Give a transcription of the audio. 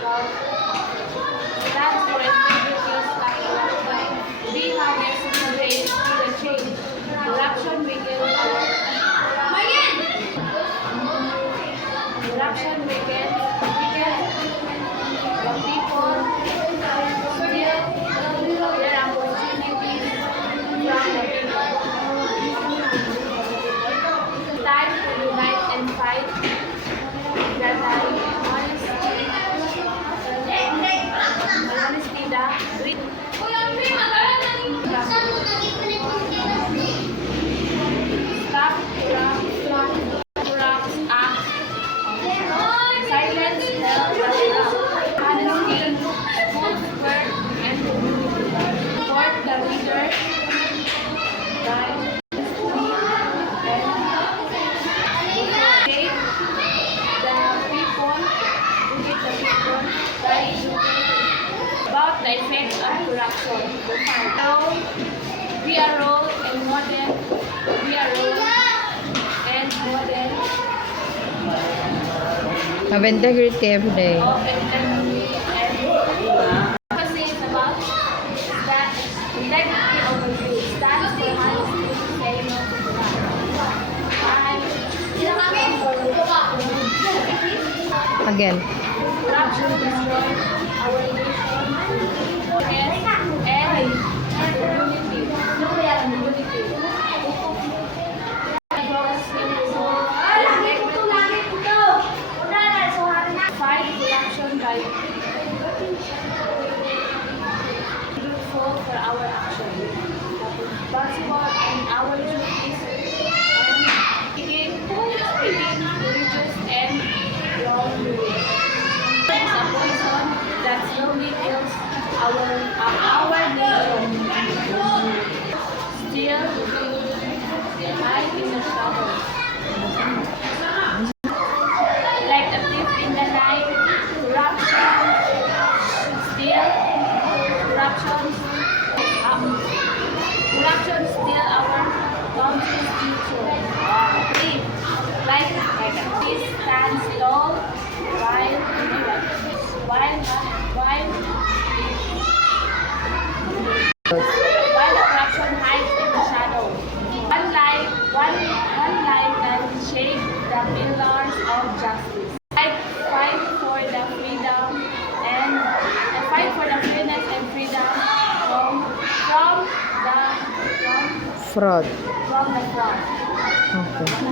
Stands for integrity, stability. Be honest in the race to the change. Corruption weakens Corruption weakens the people. Steal their opportunities from the people. Time to unite and fight. Stop corrupt acts. Silence help the corrupt. Honesty, good work, and support the leader. Guide, and educate the people. About the effects of corruption. So, be a role and model. Be a role and model Have integrity every day. of integrity and emphasis is about that integrity overview stands for honesty, saying no to corruption. Again. Corruption destroys our nation and unity. Fight corruption by grateful for our action. Responsible and our duties and speaking, religious and wrongdoing. Is a poison that slowly kills our nation. Still, hide in the shadows. Like a thief in the night, corruption, steal, corruption steal our country's future. Thief, like a thief stands tall, while the corruption hides in the shadow. One line can shake the pillars of justice. Fight for the freedom and fight for the freeness and freedom from the Fraud. fraud. Okay.